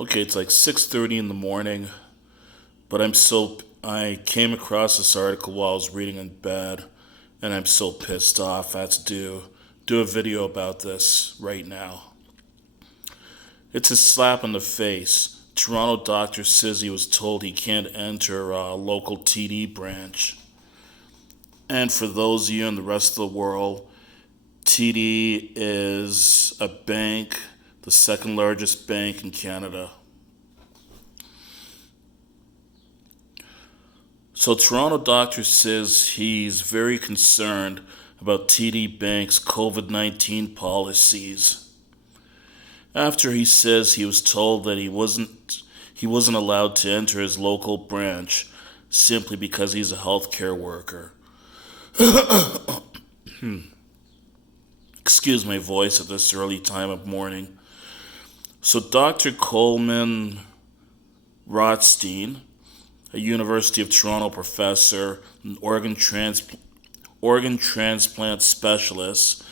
Okay, it's like 6:30 in the morning, but I came across this article while I was reading in bed, and I'm so pissed off. I had to do a video about this right now. It's a slap in the face. Toronto doctor says he was told he can't enter a local TD branch. And for those of you in the rest of the world, TD is a bank, the second largest bank in Canada. So Toronto doctor says he's very concerned about TD Bank's COVID-19 policies. After he says he was told that he wasn't allowed to enter his local branch simply because he's a healthcare worker. Excuse my voice at this early time of morning. So Dr. Coleman Rothstein, a University of Toronto professor, an organ transplant specialist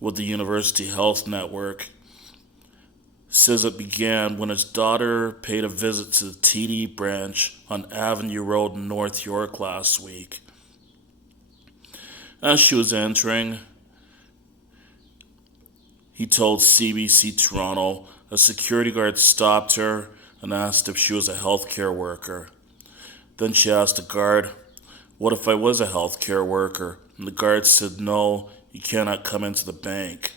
with the University Health Network, says it began when his daughter paid a visit to the TD branch on Avenue Road in North York last week. As she was entering, he told CBC Toronto a security guard stopped her and asked if she was a healthcare worker. Then she asked the guard, "What if I was a healthcare worker?" And the guard said, "No, you cannot come into the bank."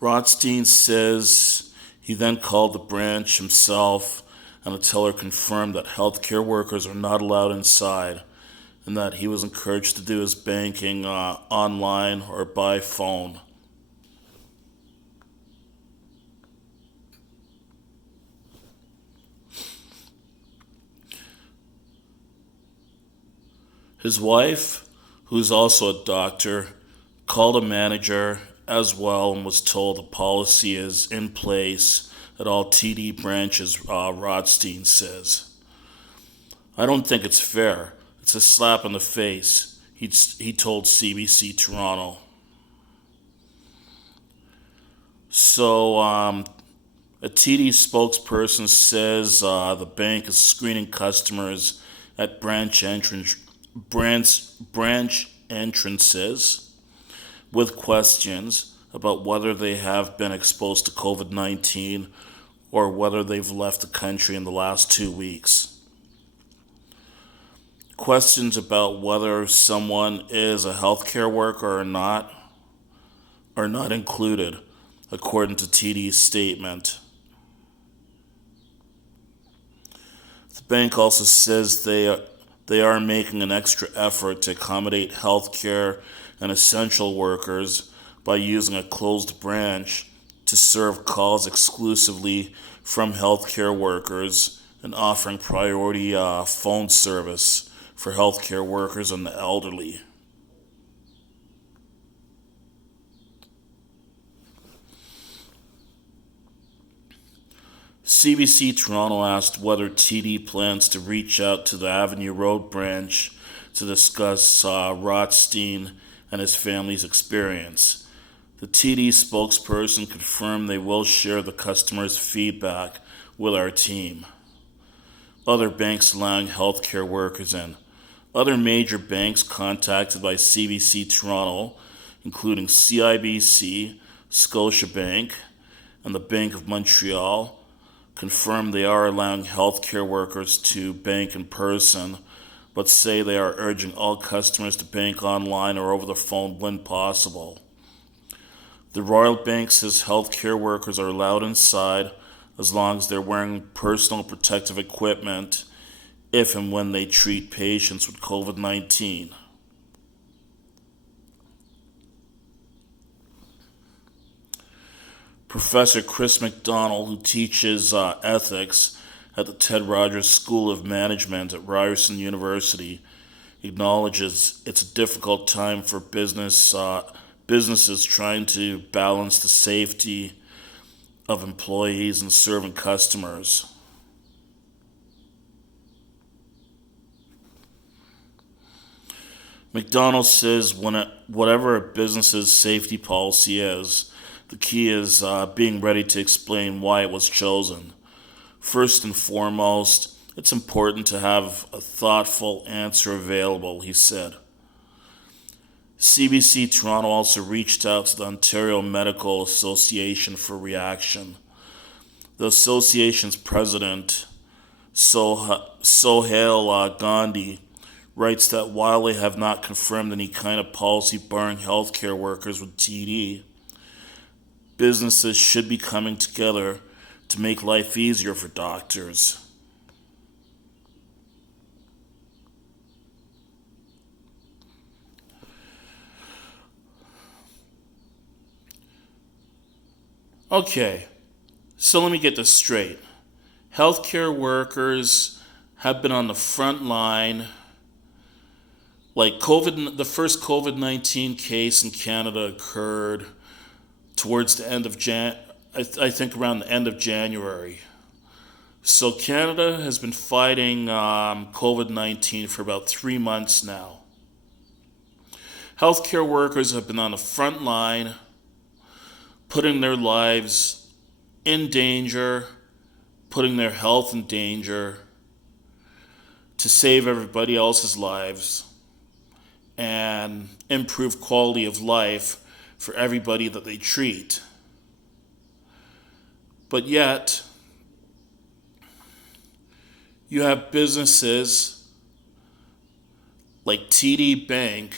Rothstein says he then called the branch himself, and the teller confirmed that healthcare workers are not allowed inside and that he was encouraged to do his banking online or by phone. His wife, who's also a doctor, called a manager as well and was told the policy is in place at all TD branches, Rothstein says. "I don't think it's fair. It's a slap in the face," he told CBC Toronto. So, a TD spokesperson says the bank is screening customers at branch entrances with questions about whether they have been exposed to COVID-19 or whether they've left the country in the last 2 weeks. Questions about whether someone is a healthcare worker or not are not included, according to TD's statement. The bank also says they are making an extra effort to accommodate healthcare and essential workers by using a closed branch to serve calls exclusively from healthcare workers and offering priority phone service for healthcare workers and the elderly. CBC Toronto asked whether TD plans to reach out to the Avenue Road branch to discuss Rothstein and his family's experience. The TD spokesperson confirmed they will share the customer's feedback with our team. Other banks allowing healthcare workers in. Other major banks contacted by CBC Toronto, including CIBC, Scotiabank, and the Bank of Montreal, confirmed they are allowing healthcare workers to bank in person, but say they are urging all customers to bank online or over the phone when possible. The Royal Bank says healthcare workers are allowed inside as long as they're wearing personal protective equipment if and when they treat patients with COVID-19. Professor Chris McDonald, who teaches ethics at the Ted Rogers School of Management at Ryerson University, acknowledges it's a difficult time for businesses trying to balance the safety of employees and serving customers. McDonald says whatever a business's safety policy is, the key is being ready to explain why it was chosen. First and foremost, it's important to have a thoughtful answer available, he said. CBC Toronto also reached out to the Ontario Medical Association for reaction. The association's president, Sohail Gandhi, writes that while they have not confirmed any kind of policy barring healthcare workers with TD, businesses should be coming together to make life easier for doctors. Okay, so let me get this straight. Healthcare workers have been on the front line. Like the first COVID-19 case in Canada occurred towards the end of I think around the end of January. So Canada has been fighting COVID-19 for about 3 months now. Healthcare workers have been on the front line, putting their lives in danger, putting their health in danger to save everybody else's lives and improve quality of life for everybody that they treat. But yet, you have businesses like TD Bank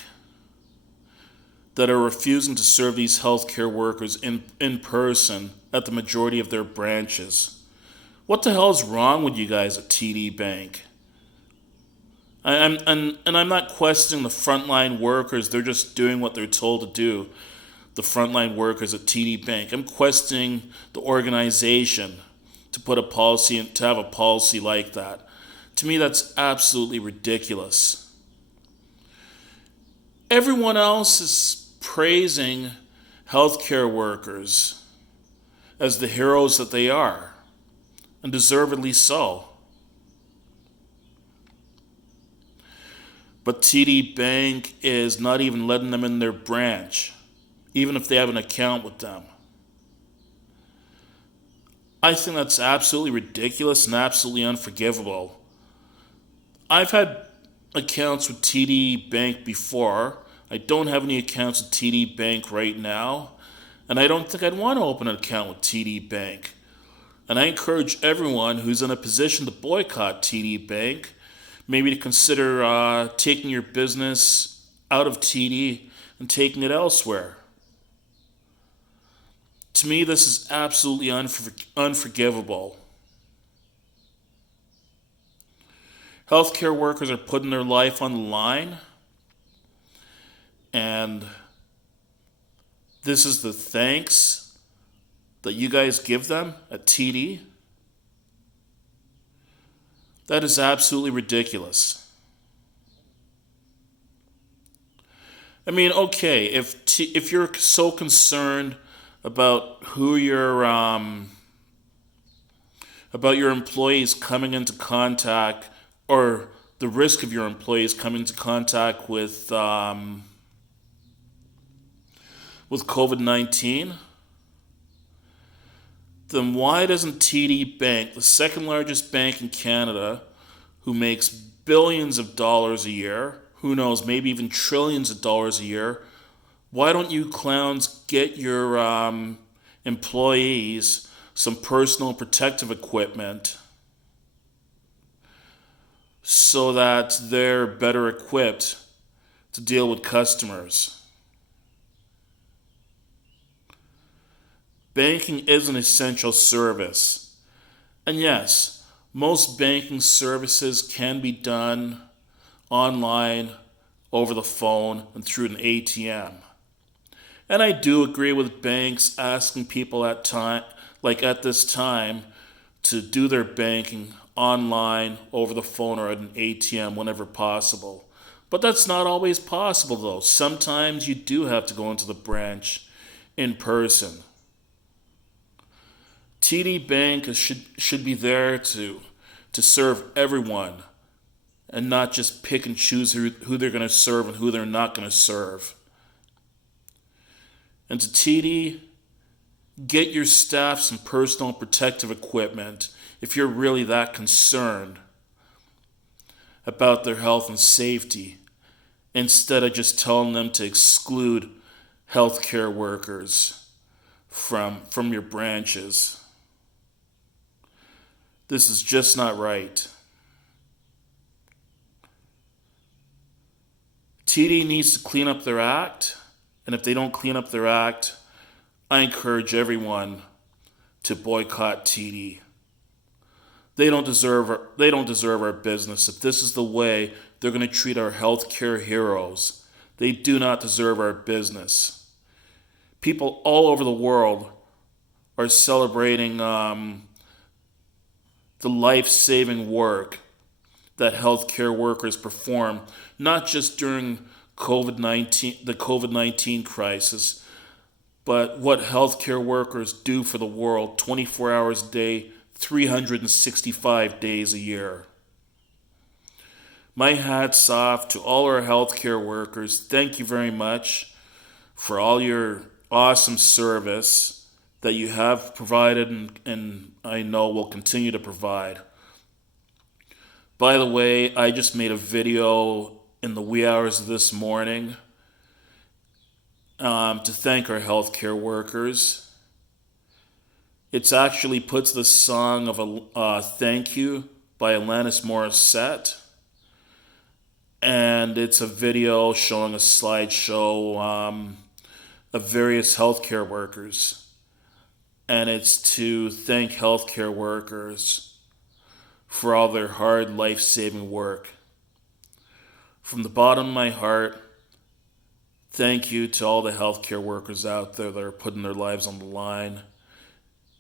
that are refusing to serve these healthcare workers in person at the majority of their branches. What the hell is wrong with you guys at TD Bank? I'm not questioning the frontline workers. They're just doing what they're told to do. The frontline workers at TD Bank. I'm questioning the organization to have a policy like that. To me, that's absolutely ridiculous. Everyone else is praising healthcare workers as the heroes that they are, and deservedly so. But TD Bank is not even letting them in their branch, even if they have an account with them. I think that's absolutely ridiculous and absolutely unforgivable. I've had accounts with TD Bank before. I don't have any accounts with TD Bank right now, and I don't think I'd want to open an account with TD Bank. And I encourage everyone who's in a position to boycott TD Bank maybe to consider taking your business out of TD and taking it elsewhere. To me, this is absolutely unforgivable. Healthcare workers are putting their life on the line, and this is the thanks that you guys give them at TD. That is absolutely ridiculous. I mean, okay, if you're so concerned about about your employees coming into contact, or the risk of your employees coming into contact with COVID-19, then why doesn't TD Bank, the second largest bank in Canada, who makes billions of dollars a year, who knows, maybe even trillions of dollars a year, why don't you clowns get your employees some personal protective equipment so that they're better equipped to deal with customers? Banking is an essential service. And yes, most banking services can be done online, over the phone, and through an ATM. And I do agree with banks asking people at this time to do their banking online, over the phone, or at an ATM whenever possible. But that's not always possible though. Sometimes you do have to go into the branch in person. TD Bank should be there to serve everyone and not just pick and choose who they're going to serve and who they're not going to serve. And to TD, get your staff some personal protective equipment if you're really that concerned about their health and safety, instead of just telling them to exclude healthcare workers from your branches. This is just not right. TD needs to clean up their act, and if they don't clean up their act, I encourage everyone to boycott TD. They don't deserve our business. If this is the way they're going to treat our healthcare heroes, they do not deserve our business. People all over the world are celebrating the life-saving work that healthcare workers perform, not just during the COVID-19 crisis, but what healthcare workers do for the world 24 hours a day, 365 days a year. My hat's off to all our healthcare workers. Thank you very much for all your awesome service that you have provided and I know will continue to provide. By the way, I just made a video in the wee hours of this morning to thank our healthcare workers. It's actually puts the song of Thank You by Alanis Morissette. And it's a video showing a slideshow of various healthcare workers. And it's to thank healthcare workers for all their hard, life-saving work. From the bottom of my heart, thank you to all the healthcare workers out there that are putting their lives on the line.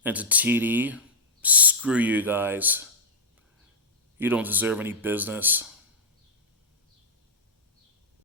And to TD, screw you guys. You don't deserve any business.